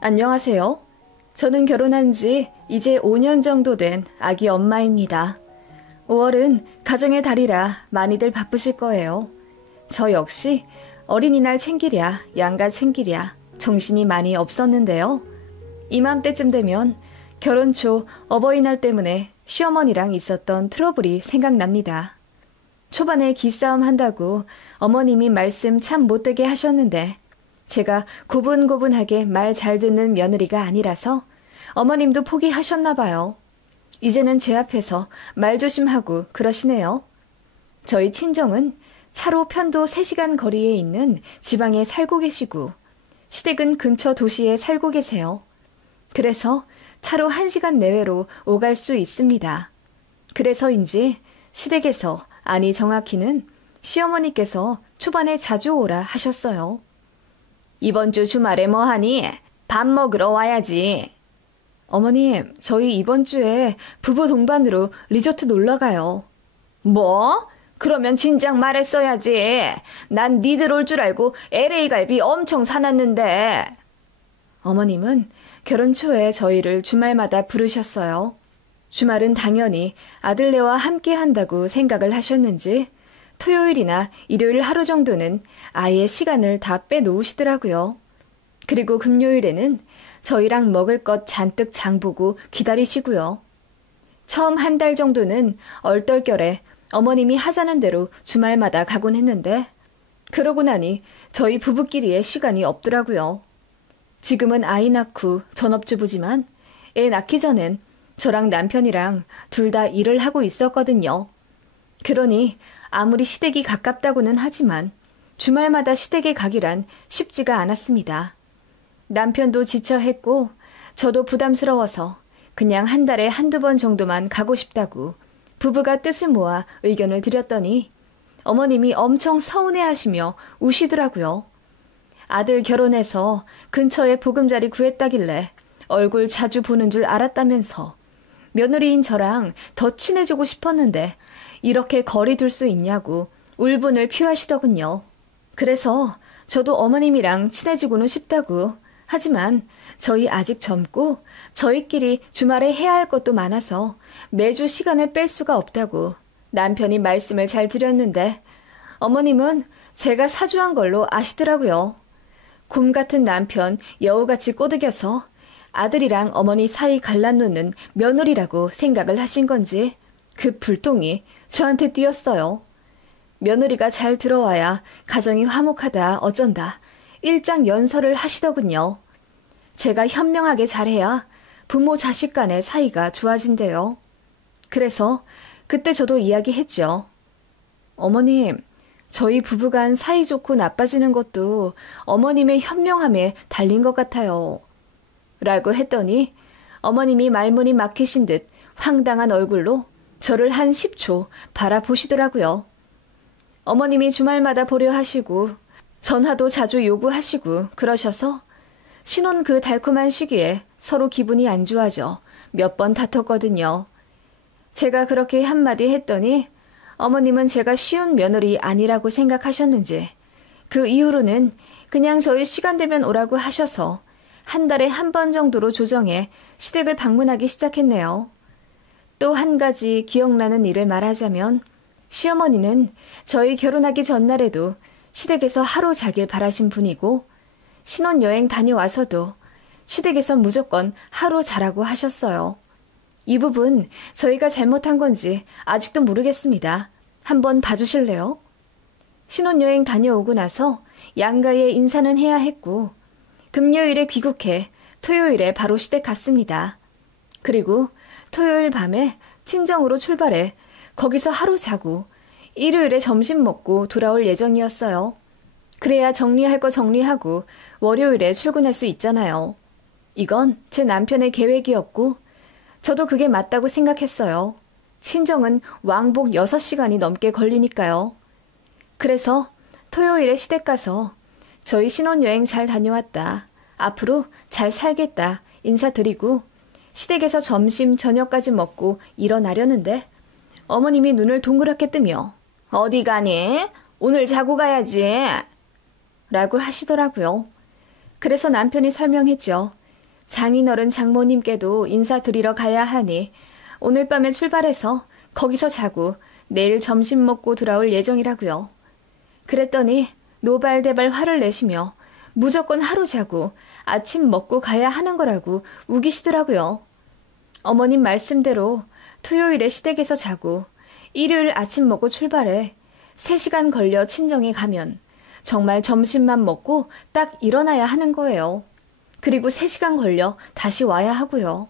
안녕하세요. 저는 결혼한 지 이제 5년 정도 된 아기 엄마입니다. 5월은 가정의 달이라 많이들 바쁘실 거예요. 저 역시 어린이날 챙기랴, 양가 챙기랴 정신이 많이 없었는데요. 이맘때쯤 되면 결혼 초 어버이날 때문에 시어머니랑 있었던 트러블이 생각납니다. 초반에 기싸움 한다고 어머님이 말씀 참 못되게 하셨는데 제가 고분고분하게 말 잘 듣는 며느리가 아니라서 어머님도 포기하셨나 봐요. 이제는 제 앞에서 말 조심하고 그러시네요. 저희 친정은 차로 편도 3시간 거리에 있는 지방에 살고 계시고 시댁은 근처 도시에 살고 계세요. 그래서 차로 1시간 내외로 오갈 수 있습니다. 그래서인지 시댁에서, 아니 정확히는 시어머니께서 초반에 자주 오라 하셨어요. 이번 주 주말에 뭐하니? 밥 먹으러 와야지. 어머님, 저희 이번 주에 부부 동반으로 리조트 놀러 가요. 뭐? 그러면 진작 말했어야지. 난 니들 올 줄 알고 LA 갈비 엄청 사놨는데. 어머님은 결혼 초에 저희를 주말마다 부르셨어요. 주말은 당연히 아들네와 함께 한다고 생각을 하셨는지 토요일이나 일요일 하루 정도는 아예 시간을 다 빼놓으시더라고요. 그리고 금요일에는 저희랑 먹을 것 잔뜩 장보고 기다리시고요. 처음 1달 정도는 얼떨결에 어머님이 하자는 대로 주말마다 가곤 했는데 그러고 나니 저희 부부끼리의 시간이 없더라고요. 지금은 아이 낳고 전업주부지만 애 낳기 전엔 저랑 남편이랑 둘 다 일을 하고 있었거든요. 그러니 아무리 시댁이 가깝다고는 하지만 주말마다 시댁에 가기란 쉽지가 않았습니다. 남편도 지쳐했고 저도 부담스러워서 그냥 1달에 1~2번 정도만 가고 싶다고 부부가 뜻을 모아 의견을 드렸더니 어머님이 엄청 서운해하시며 우시더라고요. 아들 결혼해서 근처에 보금자리 구했다길래 얼굴 자주 보는 줄 알았다면서 며느리인 저랑 더 친해지고 싶었는데 이렇게 거리 둘 수 있냐고 울분을 표하시더군요. 그래서 저도 어머님이랑 친해지고는 싶다고 하지만 저희 아직 젊고 저희끼리 주말에 해야 할 것도 많아서 매주 시간을 뺄 수가 없다고 남편이 말씀을 잘 드렸는데 어머님은 제가 사주한 걸로 아시더라고요. 곰 같은 남편 여우같이 꼬드겨서 아들이랑 어머니 사이 갈라놓는 며느리라고 생각을 하신 건지 그 불똥이 저한테 뛰었어요. 며느리가 잘 들어와야 가정이 화목하다 어쩐다 일장연설을 하시더군요. 제가 현명하게 잘해야 부모 자식 간의 사이가 좋아진대요. 그래서 그때 저도 이야기했죠. 어머님, 저희 부부간 사이 좋고 나빠지는 것도 어머님의 현명함에 달린 것 같아요. 라고 했더니 어머님이 말문이 막히신 듯 황당한 얼굴로 저를 한 10초 바라보시더라고요. 어머님이 주말마다 보려 하시고 전화도 자주 요구하시고 그러셔서 신혼 그 달콤한 시기에 서로 기분이 안 좋아져 몇 번 다퉜거든요. 제가 그렇게 한마디 했더니 어머님은 제가 쉬운 며느리 아니라고 생각하셨는지 그 이후로는 그냥 저희 시간 되면 오라고 하셔서 1달에 1번 정도로 조정해 시댁을 방문하기 시작했네요. 또 한 가지 기억나는 일을 말하자면 시어머니는 저희 결혼하기 전날에도 시댁에서 하루 자길 바라신 분이고 신혼여행 다녀와서도 시댁에서 무조건 하루 자라고 하셨어요. 이 부분 저희가 잘못한 건지 아직도 모르겠습니다. 한번 봐주실래요? 신혼여행 다녀오고 나서 양가에 인사는 해야 했고 금요일에 귀국해 토요일에 바로 시댁 갔습니다. 그리고 토요일 밤에 친정으로 출발해 거기서 하루 자고 일요일에 점심 먹고 돌아올 예정이었어요. 그래야 정리할 거 정리하고 월요일에 출근할 수 있잖아요. 이건 제 남편의 계획이었고 저도 그게 맞다고 생각했어요. 친정은 왕복 6시간이 넘게 걸리니까요. 그래서 토요일에 시댁 가서 저희 신혼여행 잘 다녀왔다. 앞으로 잘 살겠다. 인사드리고 시댁에서 점심, 저녁까지 먹고 일어나려는데 어머님이 눈을 동그랗게 뜨며 어디 가니? 오늘 자고 가야지. 라고 하시더라고요. 그래서 남편이 설명했죠. 장인어른 장모님께도 인사드리러 가야 하니 오늘 밤에 출발해서 거기서 자고 내일 점심 먹고 돌아올 예정이라고요. 그랬더니 노발대발 화를 내시며 무조건 하루 자고 아침 먹고 가야 하는 거라고 우기시더라고요. 어머님 말씀대로 토요일에 시댁에서 자고 일요일 아침 먹고 출발해 3시간 걸려 친정에 가면 정말 점심만 먹고 딱 일어나야 하는 거예요. 그리고 3시간 걸려 다시 와야 하고요.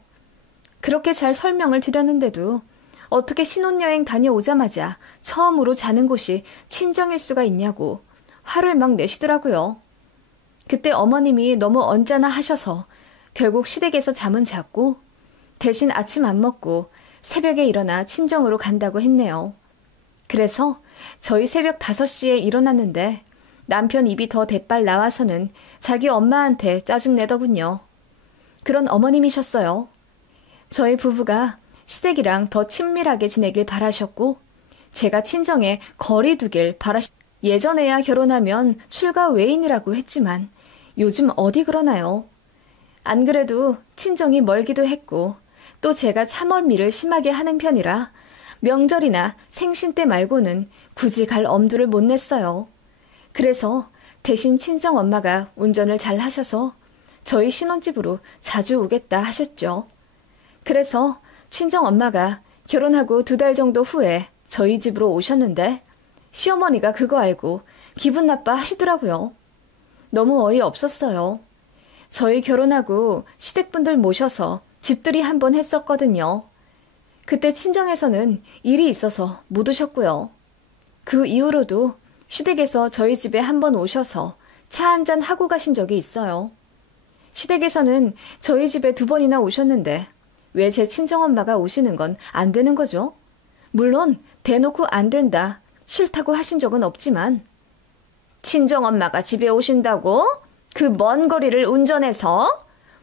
그렇게 잘 설명을 드렸는데도 어떻게 신혼여행 다녀오자마자 처음으로 자는 곳이 친정일 수가 있냐고 화를 막 내시더라고요. 그때 어머님이 너무 언짢아 하셔서 결국 시댁에서 잠은 잤고 대신 아침 안 먹고 새벽에 일어나 친정으로 간다고 했네요. 그래서 저희 새벽 5시에 일어났는데 남편 입이 더 대빨 나와서는 자기 엄마한테 짜증내더군요. 그런 어머님이셨어요. 저희 부부가 시댁이랑 더 친밀하게 지내길 바라셨고 제가 친정에 거리 두길 예전에야 결혼하면 출가 외인이라고 했지만 요즘 어디 그러나요? 안 그래도 친정이 멀기도 했고 또 제가 차멀미를 심하게 하는 편이라 명절이나 생신 때 말고는 굳이 갈 엄두를 못 냈어요. 그래서 대신 친정 엄마가 운전을 잘 하셔서 저희 신혼집으로 자주 오겠다 하셨죠. 그래서 친정 엄마가 결혼하고 2달 정도 후에 저희 집으로 오셨는데 시어머니가 그거 알고 기분 나빠 하시더라고요. 너무 어이없었어요. 저희 결혼하고 시댁분들 모셔서 집들이 한번 했었거든요. 그때 친정에서는 일이 있어서 못 오셨고요. 그 이후로도 시댁에서 저희 집에 한번 오셔서 차 한잔 하고 가신 적이 있어요. 시댁에서는 저희 집에 2번이나 오셨는데 왜 제 친정엄마가 오시는 건 안 되는 거죠? 물론 대놓고 안 된다, 싫다고 하신 적은 없지만 친정엄마가 집에 오신다고? 그 먼 거리를 운전해서?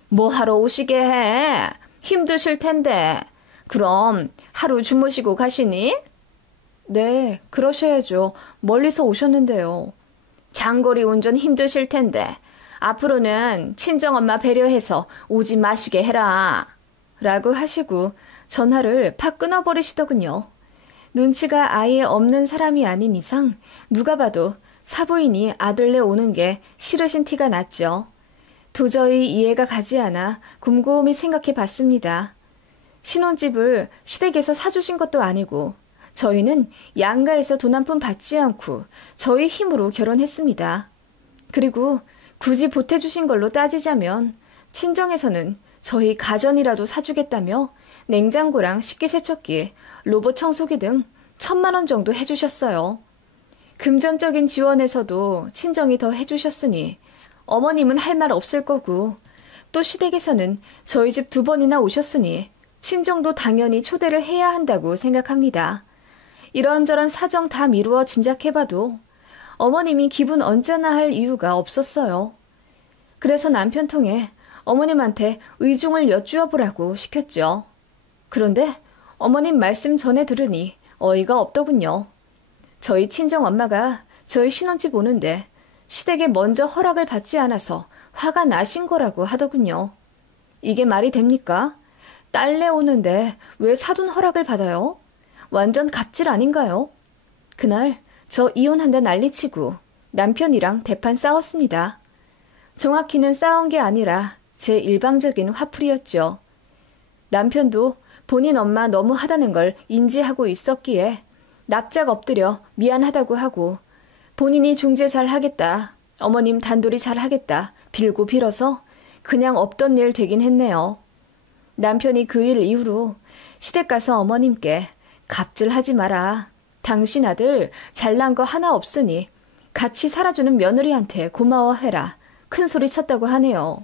뭐 하러 오시게 해? 힘드실 텐데. 그럼 하루 주무시고 가시니? 네, 그러셔야죠. 멀리서 오셨는데요. 장거리 운전 힘드실 텐데 앞으로는 친정엄마 배려해서 오지 마시게 해라. 라고 하시고 전화를 팍 끊어버리시더군요. 눈치가 아예 없는 사람이 아닌 이상 누가 봐도 사부인이 아들네 오는 게 싫으신 티가 났죠. 도저히 이해가 가지 않아 곰곰이 생각해 봤습니다. 신혼집을 시댁에서 사주신 것도 아니고 저희는 양가에서 돈 한 푼 받지 않고 저희 힘으로 결혼했습니다. 그리고 굳이 보태주신 걸로 따지자면 친정에서는 저희 가전이라도 사주겠다며 냉장고랑 식기세척기, 로봇 청소기 등 1,000만 원 정도 해주셨어요. 금전적인 지원에서도 친정이 더 해주셨으니 어머님은 할 말 없을 거고 또 시댁에서는 저희 집 2번이나 오셨으니 친정도 당연히 초대를 해야 한다고 생각합니다. 이런저런 사정 다 미루어 짐작해봐도 어머님이 기분 언짢아 할 이유가 없었어요. 그래서 남편 통해 어머님한테 의중을 여쭈어보라고 시켰죠. 그런데 어머님 말씀 전에 들으니 어이가 없더군요. 저희 친정엄마가 저희 신혼집 오는데 시댁에 먼저 허락을 받지 않아서 화가 나신 거라고 하더군요. 이게 말이 됩니까? 딸내 오는데 왜 사돈 허락을 받아요? 완전 갑질 아닌가요? 그날 저 이혼한다 난리치고 남편이랑 대판 싸웠습니다. 정확히는 싸운 게 아니라 제 일방적인 화풀이였죠. 남편도 본인 엄마 너무 하다는 걸 인지하고 있었기에 납작 엎드려 미안하다고 하고 본인이 중재 잘 하겠다, 어머님 단돌이 잘 하겠다 빌고 빌어서 그냥 없던 일 되긴 했네요. 남편이 그 일 이후로 시댁 가서 어머님께 갑질하지 마라. 당신 아들 잘난 거 하나 없으니 같이 살아주는 며느리한테 고마워해라. 큰 소리 쳤다고 하네요.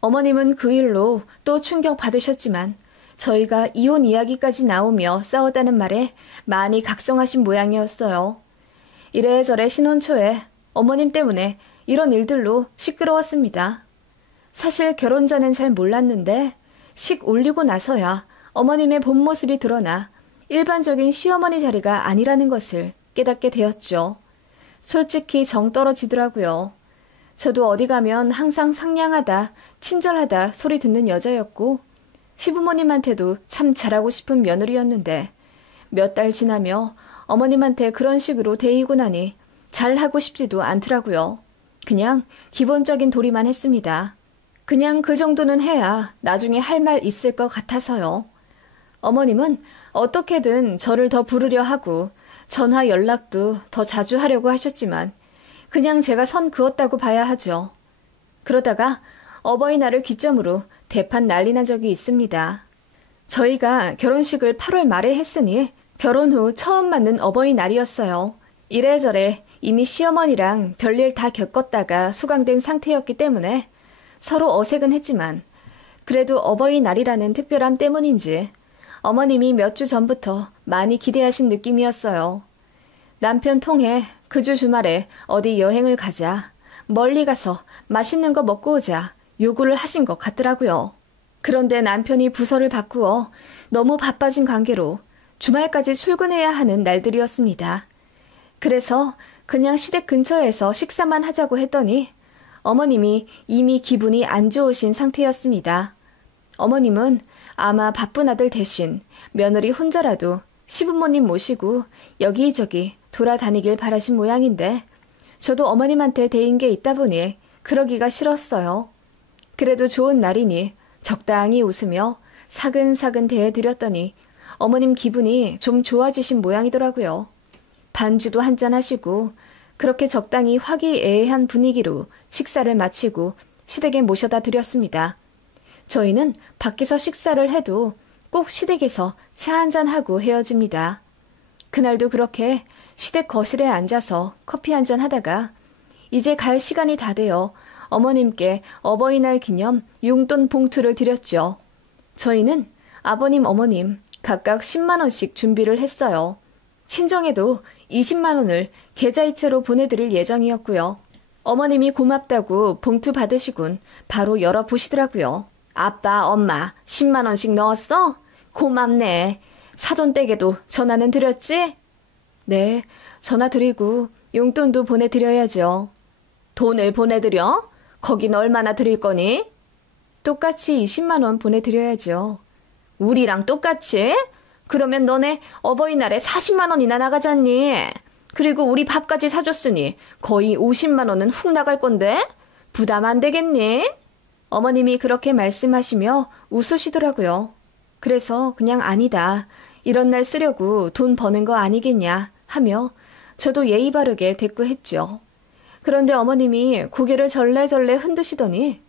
어머님은 그 일로 또 충격 받으셨지만 저희가 이혼 이야기까지 나오며 싸웠다는 말에 많이 각성하신 모양이었어요. 이래저래 신혼 초에 어머님 때문에 이런 일들로 시끄러웠습니다. 사실 결혼 전엔 잘 몰랐는데 식 올리고 나서야 어머님의 본 모습이 드러나 일반적인 시어머니 자리가 아니라는 것을 깨닫게 되었죠. 솔직히 정 떨어지더라고요. 저도 어디 가면 항상 상냥하다, 친절하다 소리 듣는 여자였고 시부모님한테도 참 잘하고 싶은 며느리였는데 몇 달 지나며 어머님한테 그런 식으로 대이고 나니 잘하고 싶지도 않더라고요. 그냥 기본적인 도리만 했습니다. 그냥 그 정도는 해야 나중에 할 말 있을 것 같아서요. 어머님은 어떻게든 저를 더 부르려 하고 전화 연락도 더 자주 하려고 하셨지만 그냥 제가 선 그었다고 봐야 하죠. 그러다가 어버이날을 기점으로 대판 난리 난 적이 있습니다. 저희가 결혼식을 8월 말에 했으니 결혼 후 처음 맞는 어버이날이었어요. 이래저래 이미 시어머니랑 별일 다 겪었다가 수강된 상태였기 때문에 서로 어색은 했지만 그래도 어버이날이라는 특별함 때문인지 어머님이 몇 주 전부터 많이 기대하신 느낌이었어요. 남편 통해 그 주 주말에 어디 여행을 가자, 멀리 가서 맛있는 거 먹고 오자 요구를 하신 것 같더라고요. 그런데 남편이 부서를 바꾸어 너무 바빠진 관계로 주말까지 출근해야 하는 날들이었습니다. 그래서 그냥 시댁 근처에서 식사만 하자고 했더니 어머님이 이미 기분이 안 좋으신 상태였습니다. 어머님은 아마 바쁜 아들 대신 며느리 혼자라도 시부모님 모시고 여기저기 돌아다니길 바라신 모양인데 저도 어머님한테 대인 게 있다 보니 그러기가 싫었어요. 그래도 좋은 날이니 적당히 웃으며 사근사근 대해드렸더니 어머님 기분이 좀 좋아지신 모양이더라고요. 반주도 한잔 하시고 그렇게 적당히 화기애애한 분위기로 식사를 마치고 시댁에 모셔다 드렸습니다. 저희는 밖에서 식사를 해도 꼭 시댁에서 차 한잔하고 헤어집니다. 그날도 그렇게 시댁 거실에 앉아서 커피 한잔 하다가 이제 갈 시간이 다 되어 어머님께 어버이날 기념 용돈 봉투를 드렸죠. 저희는 아버님, 어머님 각각 10만 원씩 준비를 했어요. 친정에도 20만 원을 계좌이체로 보내드릴 예정이었고요. 어머님이 고맙다고 봉투 받으시곤 바로 열어보시더라고요. 아빠, 엄마 10만 원씩 넣었어? 고맙네. 사돈댁에도 전화는 드렸지? 네, 전화 드리고 용돈도 보내드려야죠. 돈을 보내드려? 거긴 얼마나 드릴 거니? 똑같이 20만 원 보내드려야죠. 우리랑 똑같이? 그러면 너네 어버이날에 40만 원이나 나가잖니. 그리고 우리 밥까지 사줬으니 거의 50만 원은 훅 나갈 건데? 부담 안 되겠니? 어머님이 그렇게 말씀하시며 웃으시더라고요. 그래서 그냥 아니다. 이런 날 쓰려고 돈 버는 거 아니겠냐 하며 저도 예의 바르게 대꾸했죠. 그런데 어머님이 고개를 절레절레 흔드시더니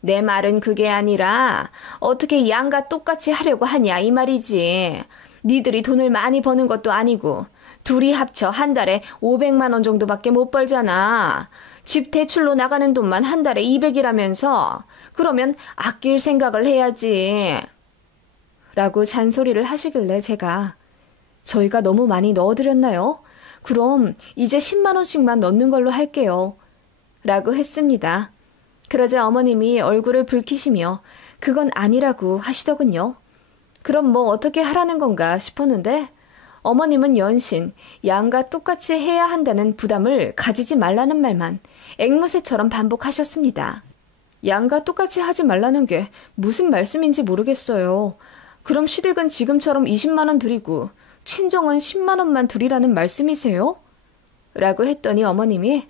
내 말은 그게 아니라 어떻게 양과 똑같이 하려고 하냐 이 말이지. 니들이 돈을 많이 버는 것도 아니고 둘이 합쳐 한 달에 500만 원 정도밖에 못 벌잖아. 집 대출로 나가는 돈만 한 달에 200이라면서 그러면 아낄 생각을 해야지. 라고 잔소리를 하시길래 제가 저희가 너무 많이 넣어드렸나요? 그럼 이제 10만 원씩만 넣는 걸로 할게요. 라고 했습니다. 그러자 어머님이 얼굴을 붉히시며 그건 아니라고 하시더군요. 그럼 뭐 어떻게 하라는 건가 싶었는데 어머님은 연신 양과 똑같이 해야 한다는 부담을 가지지 말라는 말만 앵무새처럼 반복하셨습니다. 양과 똑같이 하지 말라는 게 무슨 말씀인지 모르겠어요. 그럼 시댁은 지금처럼 20만 원 드리고 친정은 10만 원만 드리라는 말씀이세요? 라고 했더니 어머님이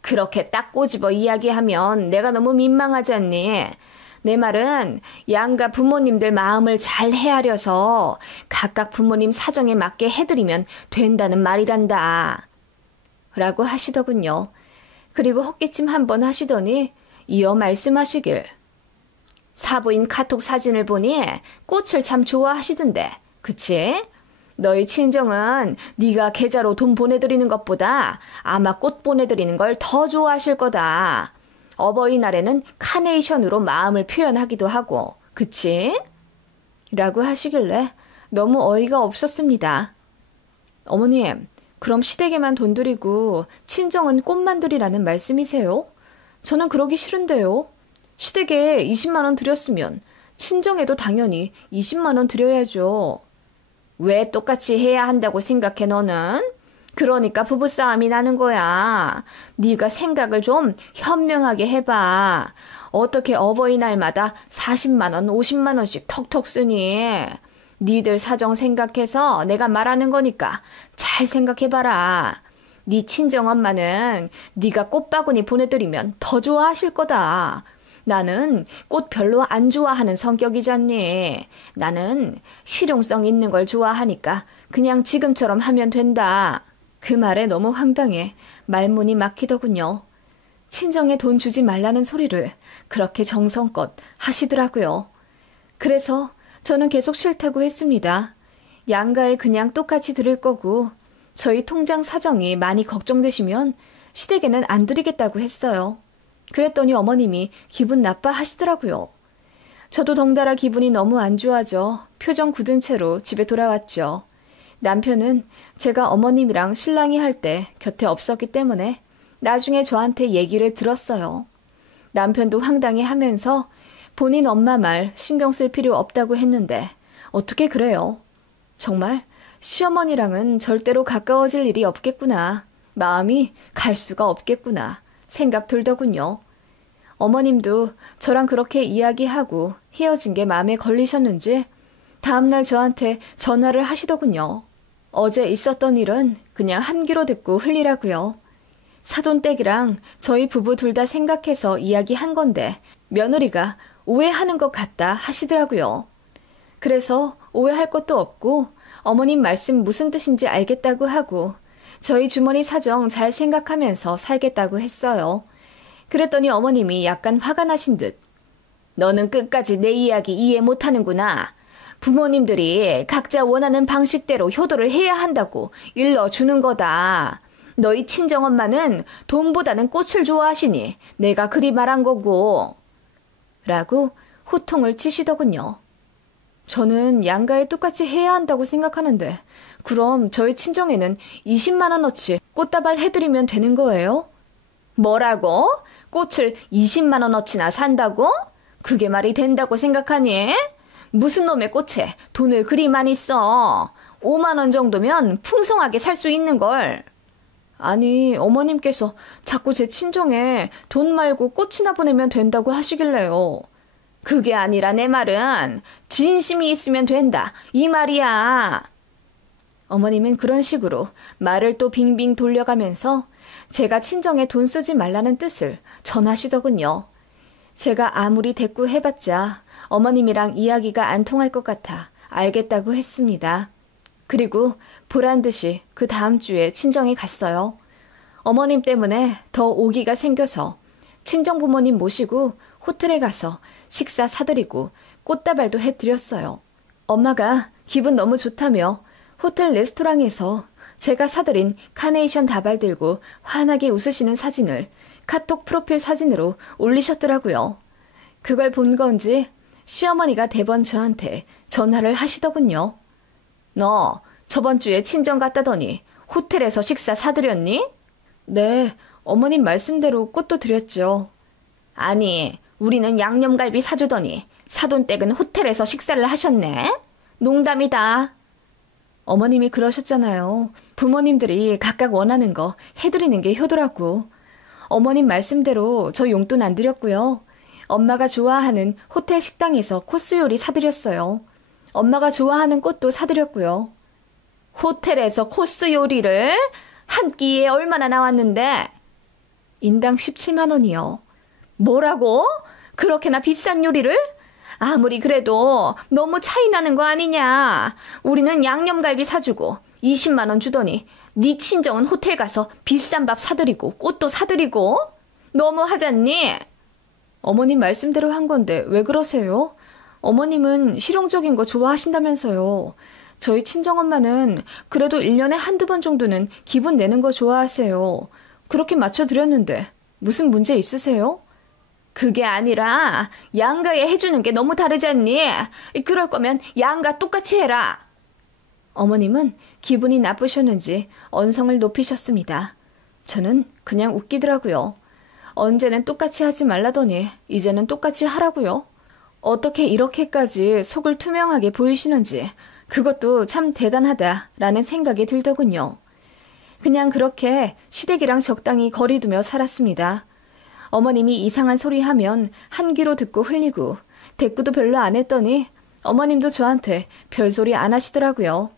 그렇게 딱 꼬집어 이야기하면 내가 너무 민망하지 않니? 내 말은 양가 부모님들 마음을 잘 헤아려서 각각 부모님 사정에 맞게 해드리면 된다는 말이란다. 라고 하시더군요. 그리고 헛기침 한번 하시더니 이어 말씀하시길. 사부인 카톡 사진을 보니 꽃을 참 좋아하시던데. 그치? 너희 친정은 네가 계좌로 돈 보내드리는 것보다 아마 꽃 보내드리는 걸 더 좋아하실 거다. 어버이날에는 카네이션으로 마음을 표현하기도 하고. 그치? 라고 하시길래 너무 어이가 없었습니다. 어머님, 그럼 시댁에만 돈 드리고 친정은 꽃만 드리라는 말씀이세요? 저는 그러기 싫은데요. 시댁에 20만 원 드렸으면 친정에도 당연히 20만 원 드려야죠. 왜 똑같이 해야 한다고 생각해 너는? 그러니까 부부싸움이 나는 거야. 네가 생각을 좀 현명하게 해봐. 어떻게 어버이날마다 40만 원, 50만 원씩 턱턱 쓰니? 니들 사정 생각해서 내가 말하는 거니까 잘 생각해봐라. 네 친정엄마는 네가 꽃바구니 보내드리면 더 좋아하실 거다. 나는 꽃 별로 안 좋아하는 성격이잖니. 나는 실용성 있는 걸 좋아하니까 그냥 지금처럼 하면 된다. 그 말에 너무 황당해 말문이 막히더군요. 친정에 돈 주지 말라는 소리를 그렇게 정성껏 하시더라고요. 그래서 저는 계속 싫다고 했습니다. 양가에 그냥 똑같이 드릴 거고 저희 통장 사정이 많이 걱정되시면 시댁에는 안 드리겠다고 했어요. 그랬더니 어머님이 기분 나빠 하시더라고요. 저도 덩달아 기분이 너무 안 좋아져 표정 굳은 채로 집에 돌아왔죠. 남편은 제가 어머님이랑 신랑이 할 때 곁에 없었기 때문에 나중에 저한테 얘기를 들었어요. 남편도 황당해 하면서 본인 엄마 말 신경 쓸 필요 없다고 했는데 어떻게 그래요? 정말 시어머니랑은 절대로 가까워질 일이 없겠구나. 마음이 갈 수가 없겠구나 생각 들더군요. 어머님도 저랑 그렇게 이야기하고 헤어진 게 마음에 걸리셨는지 다음날 저한테 전화를 하시더군요. 어제 있었던 일은 그냥 한 귀로 듣고 흘리라고요. 사돈댁이랑 저희 부부 둘 다 생각해서 이야기한 건데 며느리가 오해하는 것 같다 하시더라고요. 그래서 오해할 것도 없고 어머님 말씀 무슨 뜻인지 알겠다고 하고 저희 주머니 사정 잘 생각하면서 살겠다고 했어요. 그랬더니 어머님이 약간 화가 나신 듯 너는 끝까지 내 이야기 이해 못하는구나. 부모님들이 각자 원하는 방식대로 효도를 해야 한다고 일러주는 거다. 너희 친정엄마는 돈보다는 꽃을 좋아하시니 내가 그리 말한 거고. 라고 호통을 치시더군요. 저는 양가에 똑같이 해야 한다고 생각하는데 그럼 저희 친정에는 20만 원어치 꽃다발 해드리면 되는 거예요? 뭐라고? 꽃을 20만 원어치나 산다고? 그게 말이 된다고 생각하니? 무슨 놈의 꽃에 돈을 그리 많이 써? 5만 원 정도면 풍성하게 살 수 있는 걸. 아니, 어머님께서 자꾸 제 친정에 돈 말고 꽃이나 보내면 된다고 하시길래요. 그게 아니라 내 말은 진심이 있으면 된다 이 말이야. 어머님은 그런 식으로 말을 또 빙빙 돌려가면서 제가 친정에 돈 쓰지 말라는 뜻을 전하시더군요. 제가 아무리 대꾸해봤자 어머님이랑 이야기가 안 통할 것 같아 알겠다고 했습니다. 그리고 보란 듯이 그 다음 주에 친정에 갔어요. 어머님 때문에 더 오기가 생겨서 친정 부모님 모시고 호텔에 가서 식사 사드리고 꽃다발도 해드렸어요. 엄마가 기분 너무 좋다며 호텔 레스토랑에서 제가 사드린 카네이션 다발 들고 환하게 웃으시는 사진을 카톡 프로필 사진으로 올리셨더라고요. 그걸 본 건지 시어머니가 대번 저한테 전화를 하시더군요. 너 저번 주에 친정 갔다더니 호텔에서 식사 사드렸니? 네, 어머님 말씀대로 꽃도 드렸죠. 아니, 우리는 양념갈비 사주더니 사돈댁은 호텔에서 식사를 하셨네? 농담이다. 어머님이 그러셨잖아요. 부모님들이 각각 원하는 거 해드리는 게 효도라고. 어머님 말씀대로 저 용돈 안 드렸고요. 엄마가 좋아하는 호텔 식당에서 코스 요리 사드렸어요. 엄마가 좋아하는 꽃도 사드렸고요. 호텔에서 코스 요리를? 한 끼에 얼마나 나왔는데? 인당 17만 원이요. 뭐라고? 그렇게나 비싼 요리를? 아무리 그래도 너무 차이 나는 거 아니냐. 우리는 양념갈비 사주고 20만 원 주더니 네 친정은 호텔 가서 비싼 밥 사드리고 꽃도 사드리고 너무 하잖니? 어머님 말씀대로 한 건데 왜 그러세요? 어머님은 실용적인 거 좋아하신다면서요. 저희 친정엄마는 그래도 1년에 한두 번 정도는 기분 내는 거 좋아하세요. 그렇게 맞춰드렸는데 무슨 문제 있으세요? 그게 아니라 양가에 해주는 게 너무 다르잖니. 그럴 거면 양가 똑같이 해라. 어머님은 기분이 나쁘셨는지 언성을 높이셨습니다. 저는 그냥 웃기더라고요. 언제는 똑같이 하지 말라더니 이제는 똑같이 하라고요. 어떻게 이렇게까지 속을 투명하게 보이시는지 그것도 참 대단하다라는 생각이 들더군요. 그냥 그렇게 시댁이랑 적당히 거리 두며 살았습니다. 어머님이 이상한 소리 하면 한 귀로 듣고 흘리고 대꾸도 별로 안 했더니 어머님도 저한테 별소리 안 하시더라고요.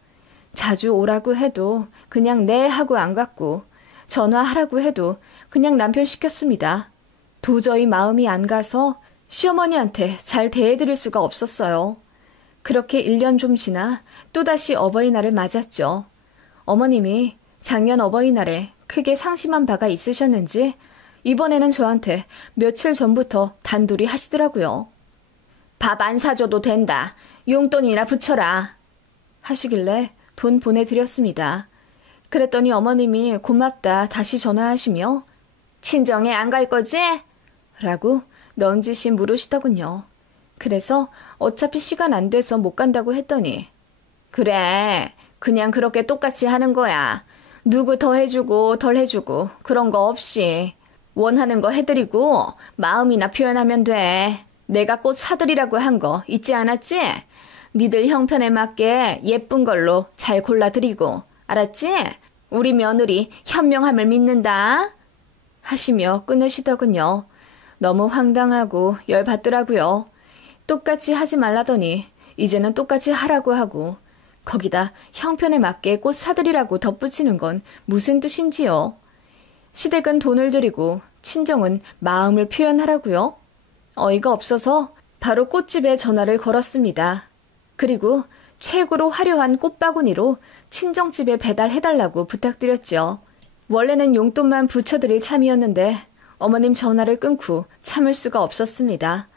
자주 오라고 해도 그냥 네 하고 안 갔고 전화하라고 해도 그냥 남편 시켰습니다. 도저히 마음이 안 가서 시어머니한테 잘 대해드릴 수가 없었어요. 그렇게 1년 좀 지나 또다시 어버이날을 맞았죠. 어머님이 작년 어버이날에 크게 상심한 바가 있으셨는지 이번에는 저한테 며칠 전부터 단둘이 하시더라고요. 밥 안 사줘도 된다. 용돈이나 붙여라. 하시길래 돈 보내드렸습니다. 그랬더니 어머님이 고맙다 다시 전화하시며 친정에 안 갈 거지? 라고 넌지시 물으시더군요. 그래서 어차피 시간 안 돼서 못 간다고 했더니 그래, 그냥 그렇게 똑같이 하는 거야. 누구 더 해주고 덜 해주고 그런 거 없이 원하는 거 해드리고 마음이나 표현하면 돼. 내가 꽃 사드리라고 한 거 잊지 않았지? 니들 형편에 맞게 예쁜 걸로 잘 골라드리고 알았지? 우리 며느리 현명함을 믿는다. 하시며 끊으시더군요. 너무 황당하고 열받더라고요. 똑같이 하지 말라더니 이제는 똑같이 하라고 하고 거기다 형편에 맞게 꽃 사드리라고 덧붙이는 건 무슨 뜻인지요? 시댁은 돈을 들이고 친정은 마음을 표현하라고요? 어이가 없어서 바로 꽃집에 전화를 걸었습니다. 그리고 최고로 화려한 꽃바구니로 친정집에 배달해달라고 부탁드렸죠. 원래는 용돈만 붙여드릴 참이었는데 어머님 전화를 끊고 참을 수가 없었습니다.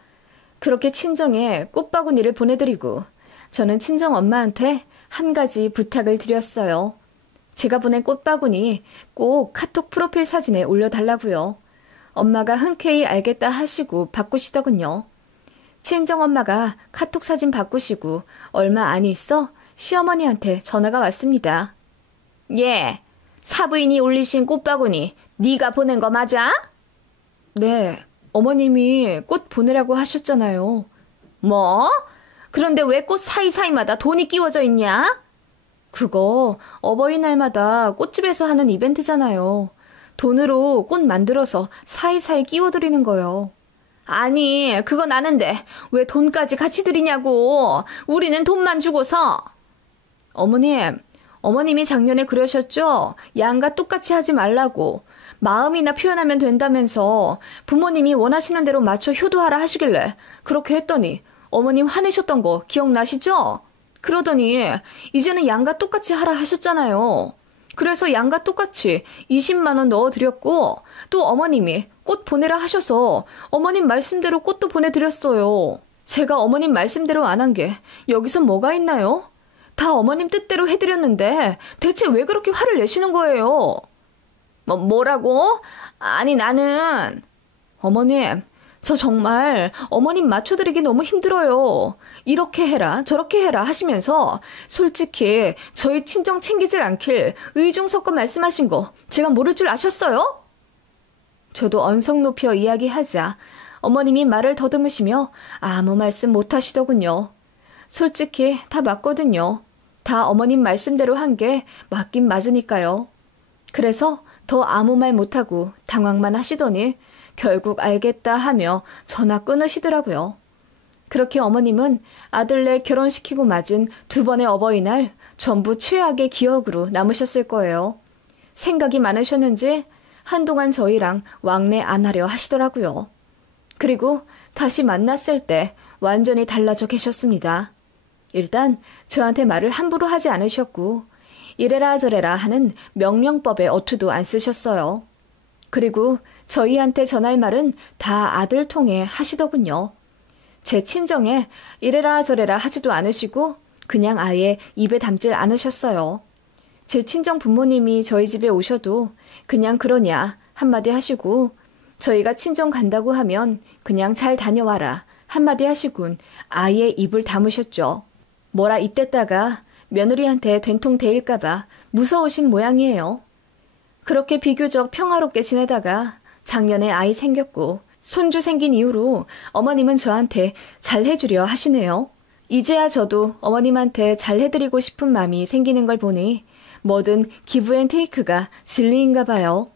그렇게 친정에 꽃바구니를 보내드리고 저는 친정 엄마한테 한 가지 부탁을 드렸어요. 제가 보낸 꽃바구니 꼭 카톡 프로필 사진에 올려달라고요. 엄마가 흔쾌히 알겠다 하시고 바꾸시더군요. 친정엄마가 카톡 사진 바꾸시고 얼마 안 있어 시어머니한테 전화가 왔습니다. 예, 사부인이 올리신 꽃바구니 네가 보낸 거 맞아? 네, 어머님이 꽃 보내라고 하셨잖아요. 뭐? 그런데 왜 꽃 사이사이마다 돈이 끼워져 있냐? 그거 어버이날마다 꽃집에서 하는 이벤트잖아요. 돈으로 꽃 만들어서 사이사이 끼워드리는 거요. 아니, 그건 아는데 왜 돈까지 같이 드리냐고. 우리는 돈만 주고서. 어머님이 작년에 그러셨죠? 양과 똑같이 하지 말라고. 마음이나 표현하면 된다면서 부모님이 원하시는 대로 맞춰 효도하라 하시길래 그렇게 했더니 어머님 화내셨던 거 기억나시죠? 그러더니 이제는 양과 똑같이 하라 하셨잖아요. 그래서 양과 똑같이 20만 원 넣어드렸고 또 어머님이 꽃 보내라 하셔서 어머님 말씀대로 꽃도 보내드렸어요. 제가 어머님 말씀대로 안 한 게 여기서 뭐가 있나요? 다 어머님 뜻대로 해드렸는데 대체 왜 그렇게 화를 내시는 거예요? 뭐라고? 아니 나는... 어머님, 저 정말 어머님 맞춰드리기 너무 힘들어요. 이렇게 해라 저렇게 해라 하시면서 솔직히 저희 친정 챙기질 않길 의중섞어 말씀하신 거 제가 모를 줄 아셨어요? 저도 언성 높여 이야기하자 어머님이 말을 더듬으시며 아무 말씀 못 하시더군요. 솔직히 다 맞거든요. 다 어머님 말씀대로 한 게 맞긴 맞으니까요. 그래서 더 아무 말 못하고 당황만 하시더니 결국 알겠다 하며 전화 끊으시더라고요. 그렇게 어머님은 아들네 결혼시키고 맞은 2번의 어버이날 전부 최악의 기억으로 남으셨을 거예요. 생각이 많으셨는지 한동안 저희랑 왕래 안 하려 하시더라고요. 그리고 다시 만났을 때 완전히 달라져 계셨습니다. 일단 저한테 말을 함부로 하지 않으셨고 이래라 저래라 하는 명령법에 어투도 안 쓰셨어요. 그리고 저희한테 전할 말은 다 아들 통해 하시더군요. 제 친정에 이래라 저래라 하지도 않으시고 그냥 아예 입에 담질 않으셨어요. 제 친정 부모님이 저희 집에 오셔도 그냥 그러냐 한마디 하시고 저희가 친정 간다고 하면 그냥 잘 다녀와라 한마디 하시군 아예 입을 다무셨죠. 뭐라 이때다가 며느리한테 된통 대일까봐 무서우신 모양이에요. 그렇게 비교적 평화롭게 지내다가 작년에 아이 생겼고 손주 생긴 이후로 어머님은 저한테 잘해주려 하시네요. 이제야 저도 어머님한테 잘해드리고 싶은 마음이 생기는 걸 보니 뭐든 기브앤테이크가 진리인가 봐요.